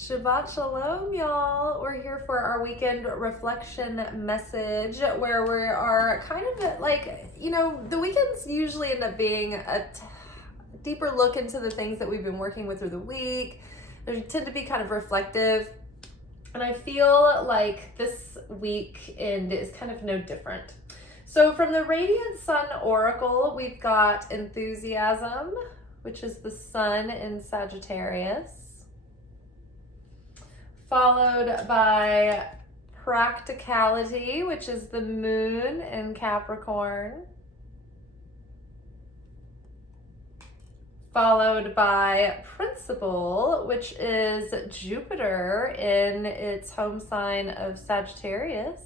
Shabbat Shalom, y'all. We're here for our weekend reflection message where we are kind of like, the weekends usually end up being a deeper look into the things that we've been working with through the week. They tend to be kind of reflective. And I feel like this weekend is kind of no different. So from the Radiant Sun Oracle, we've got enthusiasm, which is the sun in Sagittarius, followed by practicality, which is the moon in Capricorn, followed by principle, which is Jupiter in its home sign of Sagittarius,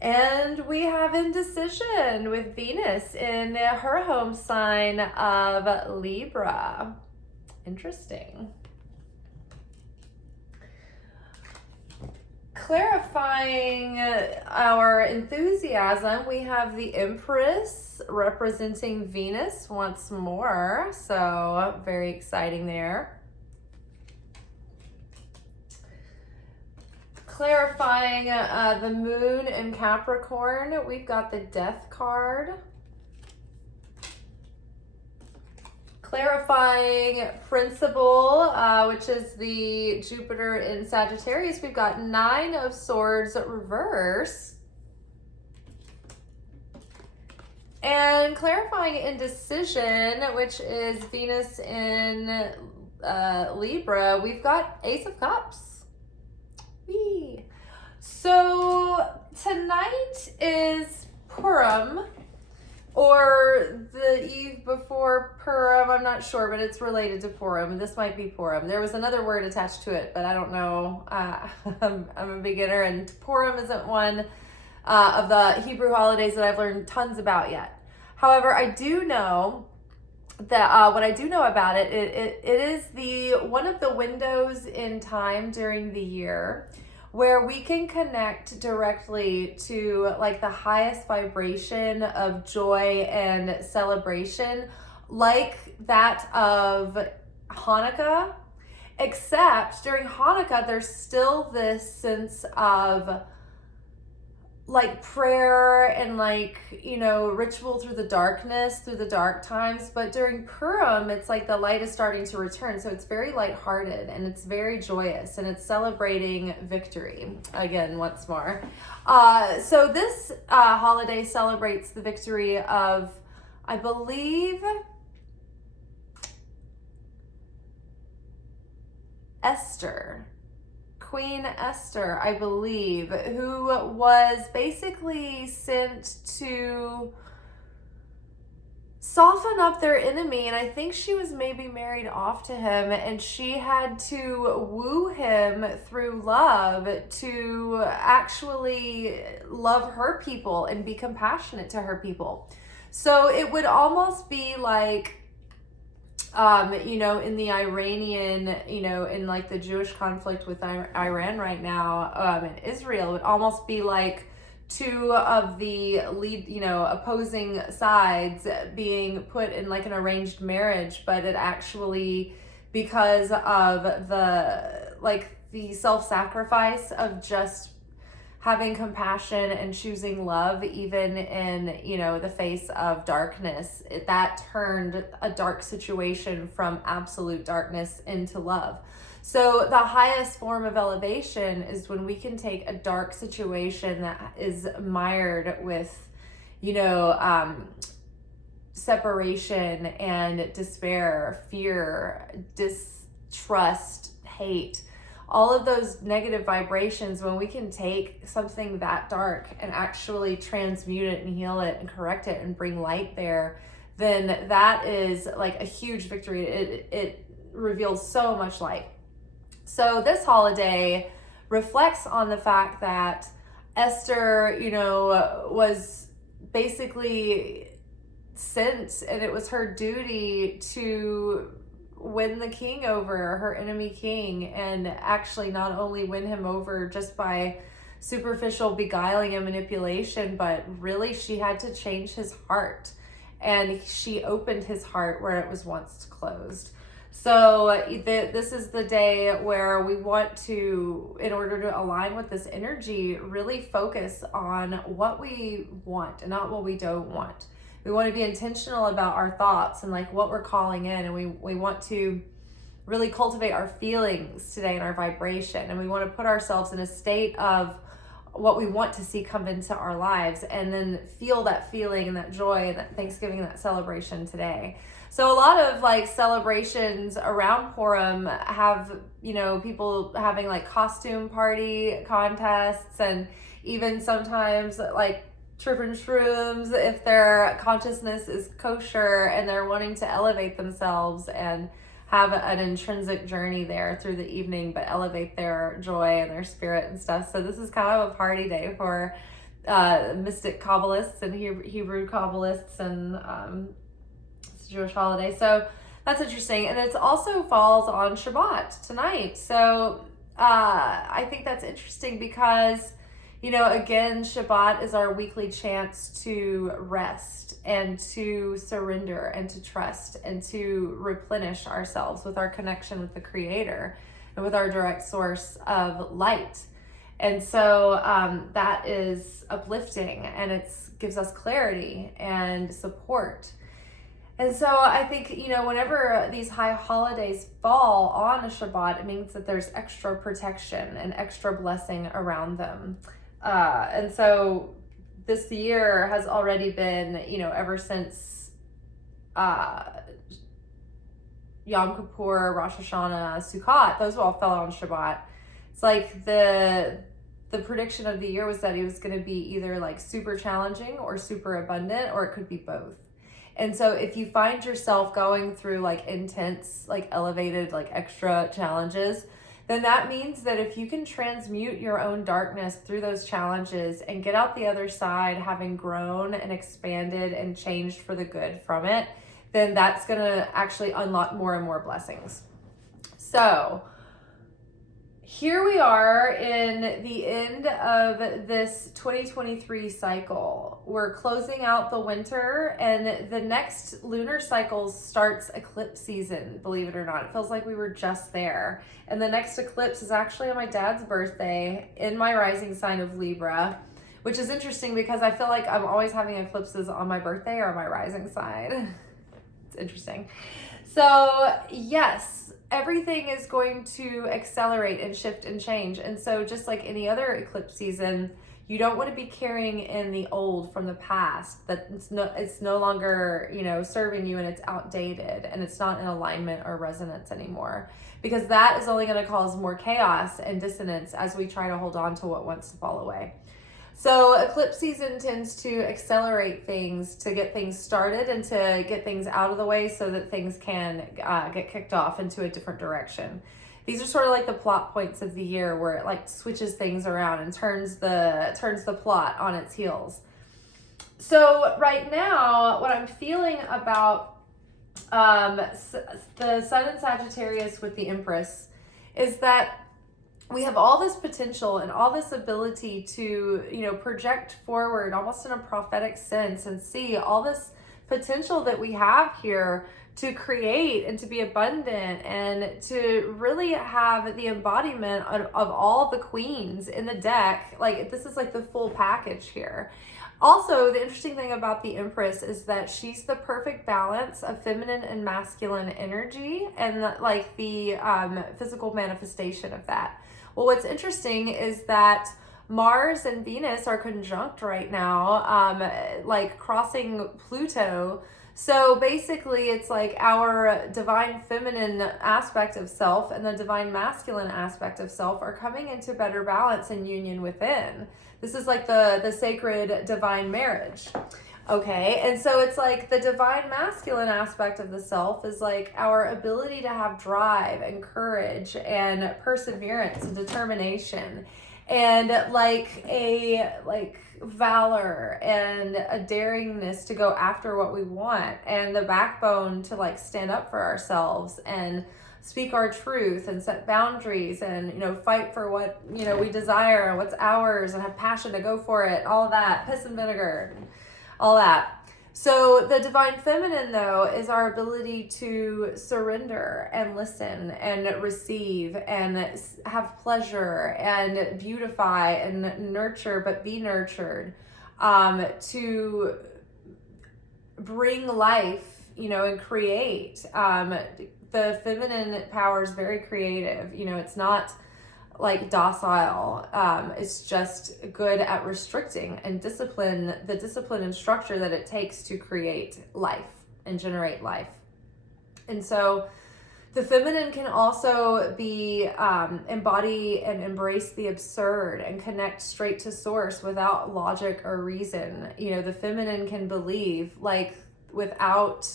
and we have indecision with Venus in her home sign of Libra. Interesting. Clarifying our enthusiasm, we have the Empress representing Venus once more, so very exciting there. Clarifying the moon in Capricorn, we've got the Death card. Clarifying principle, which is the Jupiter in Sagittarius, we've got Nine of Swords reverse. And clarifying indecision, which is Venus in Libra, we've got Ace of Cups. Whee. So tonight is Purim, or the eve before Purim, I'm not sure, but it's related to Purim. This might be Purim. There was another word attached to it, but I don't know. I'm a beginner, and Purim isn't one of the Hebrew holidays that I've learned tons about yet. However, I do know that what I do know about it is one of the windows in time during the year where we can connect directly to like the highest vibration of joy and celebration, like that of Hanukkah, except during Hanukkah, there's still this sense of like prayer and ritual through the darkness, through the dark times. But during Purim, it's like the light is starting to return. So it's very lighthearted and it's very joyous and it's celebrating victory again, once more. So this holiday celebrates the victory of, I believe, Esther. Queen Esther, I believe, who was basically sent to soften up their enemy, and I think she was maybe married off to him, and she had to woo him through love to actually love her people and be compassionate to her people. So it would almost be like in the Iranian, in like the Jewish conflict with Iran right now, and Israel, it would almost be like two of the opposing sides being put in like an arranged marriage, but it actually, because of the self-sacrifice of just having compassion and choosing love, even in, the face of darkness, that turned a dark situation from absolute darkness into love. So the highest form of elevation is when we can take a dark situation that is mired with, separation and despair, fear, distrust, hate, all of those negative vibrations. When we can take something that dark and actually transmute it and heal it and correct it and bring light there, then that is like a huge victory. It reveals so much light. So this holiday reflects on the fact that Esther, was basically sent, and it was her duty to win the king over, her enemy king, and actually not only win him over just by superficial beguiling and manipulation, but really she had to change his heart. and she opened his heart where it was once closed. So this is the day where we want to, in order to align with this energy, really focus on what we want and not what we don't want. We want to be intentional about our thoughts and like what we're calling in, and we want to really cultivate our feelings today and our vibration, and we want to put ourselves in a state of what we want to see come into our lives, and then feel that feeling and that joy and that Thanksgiving and that celebration today. So a lot of like celebrations around Purim have, people having like costume party contests, and even sometimes like tripping shrooms if their consciousness is kosher and they're wanting to elevate themselves and have an intrinsic journey there through the evening, but elevate their joy and their spirit and stuff. So this is kind of a party day for mystic Kabbalists and Hebrew Kabbalists, and it's a Jewish holiday. So that's interesting. And it also falls on Shabbat tonight. So I think that's interesting because, again, Shabbat is our weekly chance to rest and to surrender and to trust and to replenish ourselves with our connection with the Creator and with our direct source of light. And so that is uplifting, and it gives us clarity and support. And so I think, whenever these high holidays fall on a Shabbat, it means that there's extra protection and extra blessing around them. And so this year has already been, ever since Yom Kippur, Rosh Hashanah, Sukkot, those all fell on Shabbat. It's like the prediction of the year was that it was going to be either like super challenging or super abundant, or it could be both. And so if you find yourself going through like intense, like elevated, like extra challenges, then that means that if you can transmute your own darkness through those challenges and get out the other side having grown and expanded and changed for the good from it, then that's going to actually unlock more and more blessings. So here we are in the end of this 2023 cycle. We're closing out the winter, and the next lunar cycle starts eclipse season, believe it or not. It feels like we were just there. And the next eclipse is actually on my dad's birthday in my rising sign of Libra, which is interesting because I feel like I'm always having eclipses on my birthday or my rising sign. It's interesting. So yes, everything is going to accelerate and shift and change. And so just like any other eclipse season, you don't want to be carrying in the old from the past, that it's no longer, serving you, and it's outdated and it's not in alignment or resonance anymore, because that is only going to cause more chaos and dissonance as we try to hold on to what wants to fall away. So eclipse season tends to accelerate things, to get things started and to get things out of the way so that things can get kicked off into a different direction. These are sort of like the plot points of the year where it like switches things around and turns the plot on its heels. So right now, what I'm feeling about the Sun in Sagittarius with the Empress is that we have all this potential and all this ability to, project forward almost in a prophetic sense and see all this potential that we have here to create and to be abundant and to really have the embodiment of all the queens in the deck. Like, this is like the full package here. Also, the interesting thing about the Empress is that she's the perfect balance of feminine and masculine energy, and like the physical manifestation of that. Well, what's interesting is that Mars and Venus are conjunct right now, like crossing Pluto. So basically it's like our divine feminine aspect of self and the divine masculine aspect of self are coming into better balance and union within. This is like the sacred divine marriage. Okay, and so it's like the divine masculine aspect of the self is like our ability to have drive and courage and perseverance and determination and like valor and a daringness to go after what we want, and the backbone to like stand up for ourselves and speak our truth and set boundaries and, fight for what, we desire and what's ours and have passion to go for it, all of that, piss and vinegar, all that. So the divine feminine, though, is our ability to surrender and listen and receive and have pleasure and beautify and nurture, but be nurtured, to bring life, and create. The feminine power is very creative. It's not like docile. It's just good at restricting and the discipline and structure that it takes to create life and generate life. And so the feminine can also be embody and embrace the absurd and connect straight to source without logic or reason. The feminine can believe like without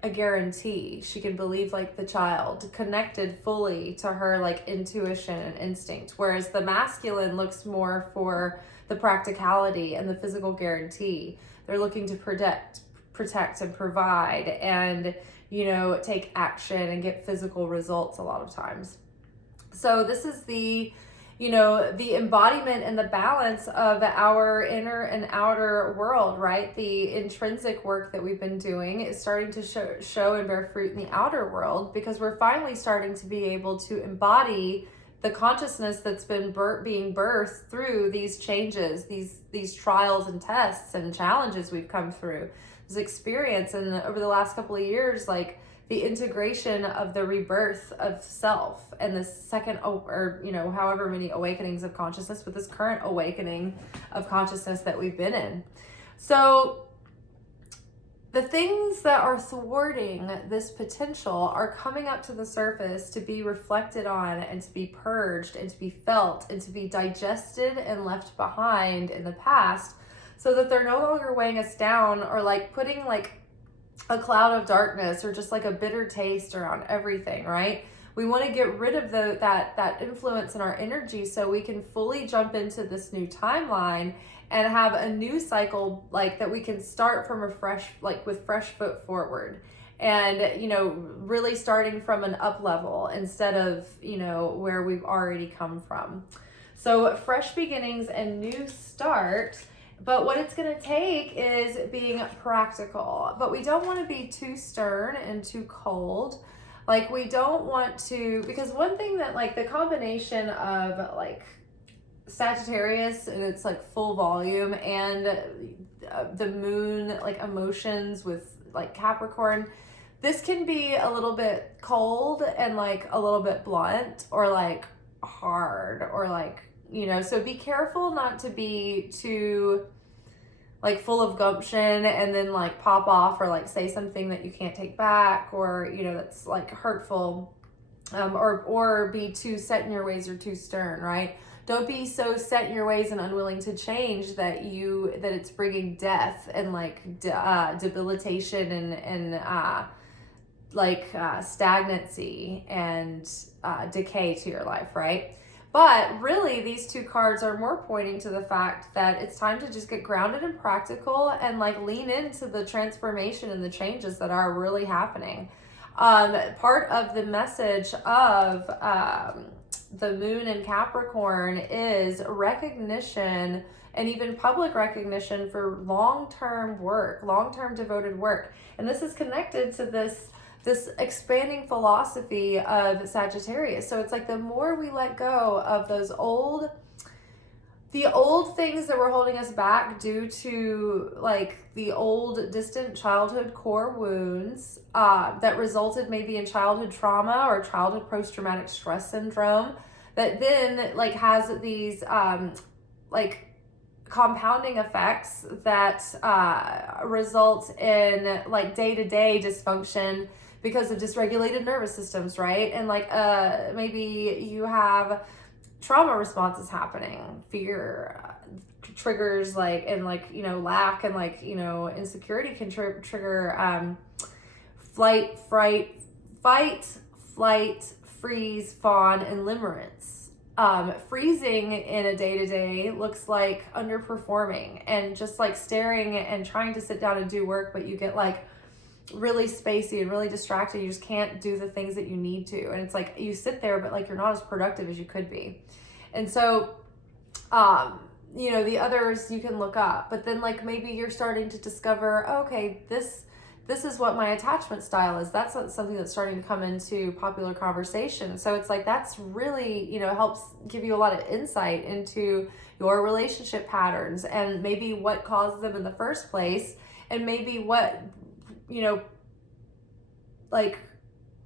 a guarantee. She can believe like the child, connected fully to her like intuition and instinct, whereas the masculine looks more for the practicality and the physical guarantee. They're looking to protect and provide and take action and get physical results a lot of times. So this is the embodiment and the balance of our inner and outer world, right? The intrinsic work that we've been doing is starting to show and bear fruit in the outer world, because we're finally starting to be able to embody the consciousness that's been being birthed through these changes, these trials and tests and challenges we've come through, this experience. And over the last couple of years, like the integration of the rebirth of self and the second, or however many awakenings of consciousness, with this current awakening of consciousness that we've been in. So the things that are thwarting this potential are coming up to the surface to be reflected on and to be purged and to be felt and to be digested and left behind in the past, so that they're no longer weighing us down or like putting like a cloud of darkness or just like a bitter taste around everything, right? We want to get rid of that influence in our energy so we can fully jump into this new timeline and have a new cycle, like that we can start from a fresh, like with fresh foot forward, and really starting from an up level instead of where we've already come from. So fresh beginnings and new start. But what it's going to take is being practical. But we don't want to be too stern and too cold. Like we don't want to, because one thing that like the combination of like Sagittarius and it's like full volume, and the moon like emotions with like Capricorn, this can be a little bit cold and like a little bit blunt or like hard or like so be careful not to be too like full of gumption and then like pop off or like say something that you can't take back, or that's like hurtful, or be too set in your ways or too stern, right? Don't be so set in your ways and unwilling to change that it's bringing death and like debilitation and stagnancy and decay to your life, right? But really, these two cards are more pointing to the fact that it's time to just get grounded and practical and like lean into the transformation and the changes that are really happening. Part of the message of the moon in Capricorn is recognition and even public recognition for long-term work, long-term devoted work. And this is connected to this expanding philosophy of Sagittarius. So it's like the more we let go of the old things that were holding us back due to like the old distant childhood core wounds that resulted maybe in childhood trauma or childhood post-traumatic stress syndrome, that then like has these like compounding effects that result in like day-to-day dysfunction because of dysregulated nervous systems, right? And like maybe you have trauma responses happening, fear triggers, like, and like lack and like insecurity can trigger fight, flight, freeze, fawn, and limerence. Freezing in a day-to-day looks like underperforming and just like staring and trying to sit down and do work, but you get like really spacey and really distracted. You just can't do the things that you need to. And it's like you sit there, but like you're not as productive as you could be. And so you know, the others you can look up, but then like maybe you're starting to discover, okay, this is what my attachment style is. That's something that's starting to come into popular conversation. So it's like, that's really, you know, helps give you a lot of insight into your relationship patterns and maybe what caused them in the first place, and maybe what, you know, like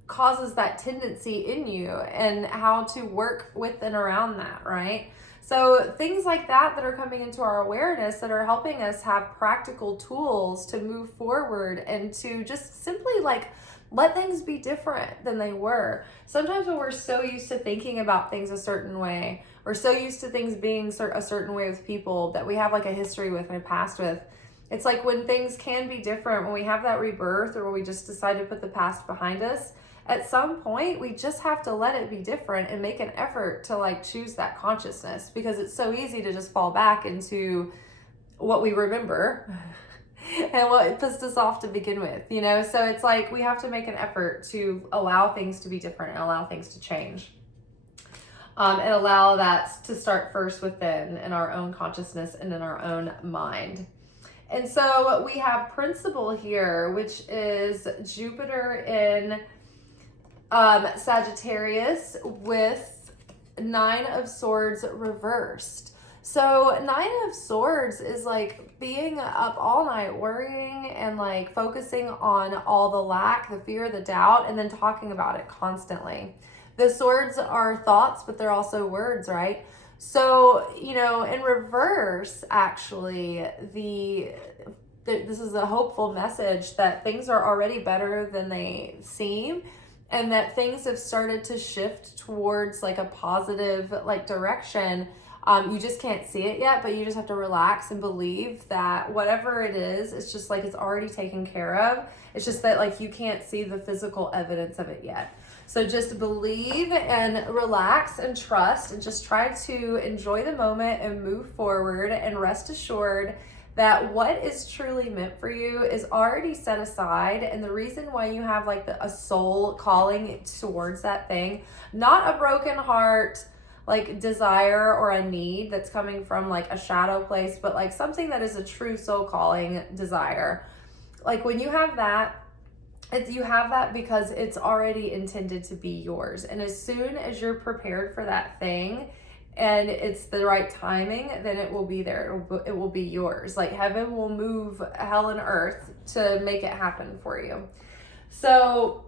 causes that tendency in you, and how to work with and around that, right? So things like that are coming into our awareness, that are helping us have practical tools to move forward and to just simply like let things be different than they were. Sometimes when we're so used to thinking about things a certain way, or so used to things being a certain way with people that we have like a history with and a past with, it's like when things can be different, when we have that rebirth, or when we just decide to put the past behind us, at some point we just have to let it be different and make an effort to like choose that consciousness, because it's so easy to just fall back into what we remember and what pissed us off to begin with, you know? So it's like we have to make an effort to allow things to be different and allow things to change, and allow that to start first within, in our own consciousness and in our own mind. And so we have principle here, which is Jupiter in Sagittarius with 9 of Swords reversed. So 9 of Swords is like being up all night worrying and like focusing on all the lack, the fear, the doubt, and then talking about it constantly. The swords are thoughts, but they're also words, right? So, you know, in reverse, actually, this is a hopeful message that things are already better than they seem, and that things have started to shift towards like a positive like direction. You just can't see it yet, but you just have to relax and believe that whatever it is, it's just like it's already taken care of. It's just that like you can't see the physical evidence of it yet. So just believe and relax and trust, and just try to enjoy the moment and move forward, and rest assured that what is truly meant for you is already set aside. And the reason why you have like a soul calling towards that thing, not a broken heart, like desire or a need that's coming from like a shadow place, but like something that is a true soul calling desire. Like when you have that, you have that because it's already intended to be yours. And as soon as you're prepared for that thing, and it's the right timing, then it will be there. It will be yours. Like heaven will move hell and earth to make it happen for you. So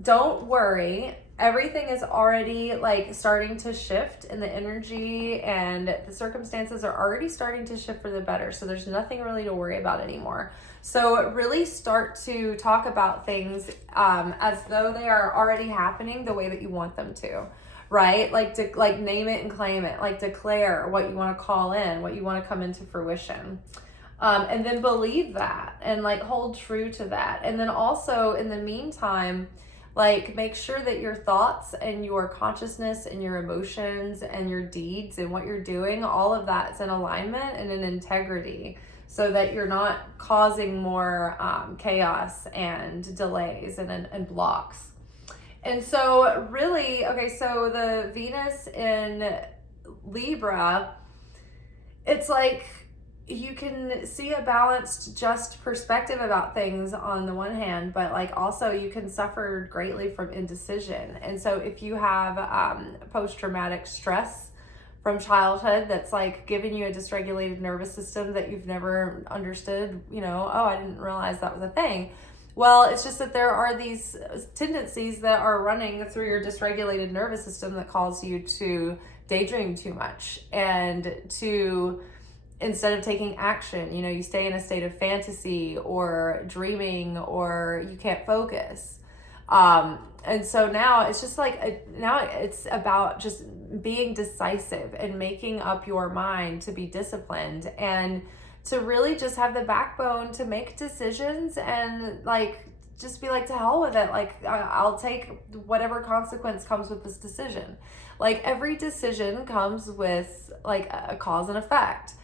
don't worry. Everything is already like starting to shift in the energy, and the circumstances are already starting to shift for the better. So there's nothing really to worry about anymore. So really start to talk about things as though they are already happening the way that you want them to. Right? Like name it and claim it, like declare what you want to call in, what you want to come into fruition. And then believe that and like hold true to that. And then also in the meantime, like make sure that your thoughts and your consciousness and your emotions and your deeds and what you're doing, all of that's in alignment and in integrity, so that you're not causing more chaos and delays and blocks. And so really, okay, so the Venus in Libra, it's like you can see a balanced, just perspective about things on the one hand, but like also you can suffer greatly from indecision. And so if you have post-traumatic stress from childhood that's like giving you a dysregulated nervous system that you've never understood, you know, oh, I didn't realize that was a thing. Well, it's just that there are these tendencies that are running through your dysregulated nervous system that cause you to daydream too much, and to, instead of taking action, you know, you stay in a state of fantasy or dreaming, or you can't focus. And so now it's just like, now it's about just being decisive and making up your mind to be disciplined, and to really just have the backbone to make decisions, and like just be like, to hell with it, like I'll take whatever consequence comes with this decision. Like every decision comes with like a cause and effect.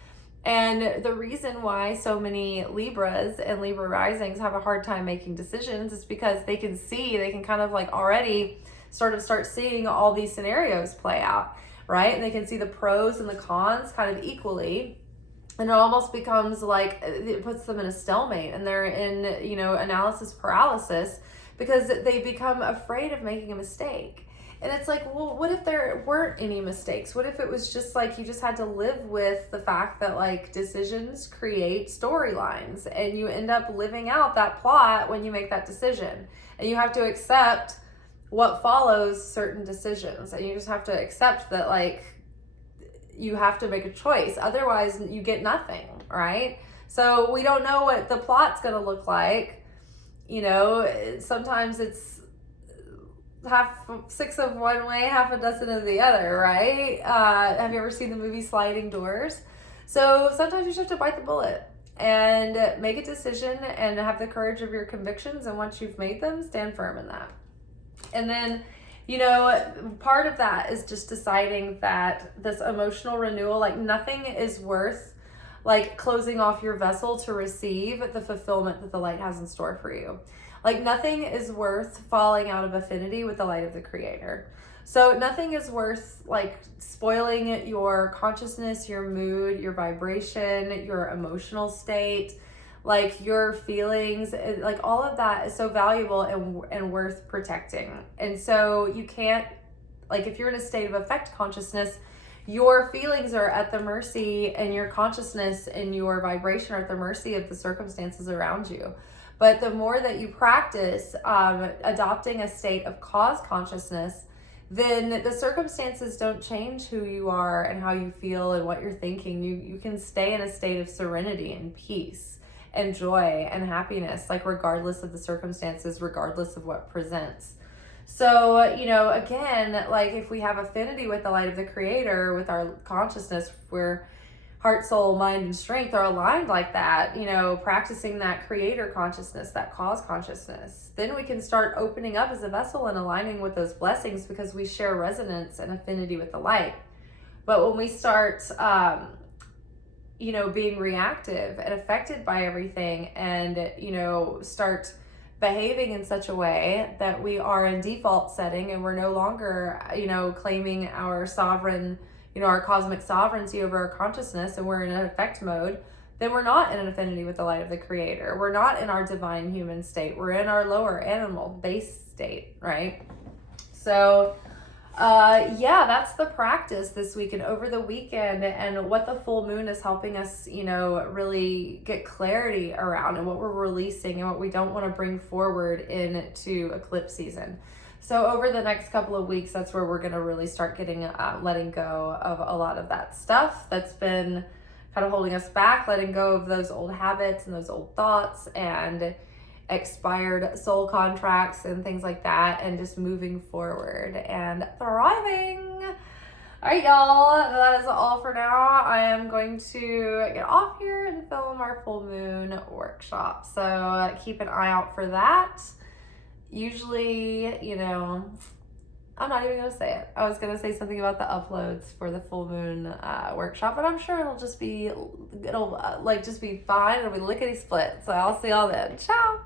And the reason why so many Libras and Libra risings have a hard time making decisions is because they can kind of like already sort of start seeing all these scenarios play out. right? And they can see the pros and the cons kind of equally. And it almost becomes like, it puts them in a stalemate, and they're in, you know, analysis paralysis, because they become afraid of making a mistake. And it's like, well, what if there weren't any mistakes? What if it was just like you just had to live with the fact that like decisions create storylines, and you end up living out that plot when you make that decision, and you have to accept what follows certain decisions, and you just have to accept that like you have to make a choice, otherwise you get nothing, right? So we don't know what the plot's going to look like. You know, sometimes it's six of one way, half a dozen of the other, right? Have you ever seen the movie Sliding Doors? So sometimes you just have to bite the bullet and make a decision and have the courage of your convictions, and once you've made them, stand firm in that. And then, you know, part of that is just deciding that this emotional renewal, like nothing is worth like closing off your vessel to receive the fulfillment that the light has in store for you. Like nothing is worth falling out of affinity with the light of the Creator. So nothing is worth like spoiling your consciousness, your mood, your vibration, your emotional state, like your feelings, like all of that is so valuable and worth protecting. And so you can't, like if you're in a state of affect consciousness, your feelings are at the mercy, and your consciousness and your vibration are at the mercy of the circumstances around you. But the more that you practice adopting a state of cause consciousness, then the circumstances don't change who you are and how you feel and what you're thinking. You can stay in a state of serenity and peace and joy and happiness, like regardless of the circumstances, regardless of what presents. So, you know, again, like if we have affinity with the light of the Creator, with our consciousness, where heart, soul, mind, and strength are aligned like that, you know, practicing that Creator consciousness, that cause consciousness, then we can start opening up as a vessel and aligning with those blessings, because we share resonance and affinity with the light. But when we start, you know, being reactive and affected by everything, and, you know, start behaving in such a way that we are in default setting, and we're no longer, you know, claiming our sovereign, you know, our cosmic sovereignty over our consciousness, and we're in an effect mode, then we're not in an affinity with the light of the Creator. We're not in our divine human state. We're in our lower animal base state, right? So, yeah, that's the practice this week and over the weekend, and what the full moon is helping us, you know, really get clarity around, and what we're releasing and what we don't want to bring forward into eclipse season. So over the next couple of weeks, that's where we're going to really start getting, letting go of a lot of that stuff that's been kind of holding us back, letting go of those old habits and those old thoughts and expired soul contracts and things like that, and just moving forward and thriving. All right, y'all, that is all for now. I am going to get off here and film our full moon workshop, so keep an eye out for that. Usually, you know, I'm not even going to say it. I was going to say something about the uploads for the full moon workshop, but I'm sure it'll just be, just be fine. It'll be lickety split. So I'll see y'all then. Ciao.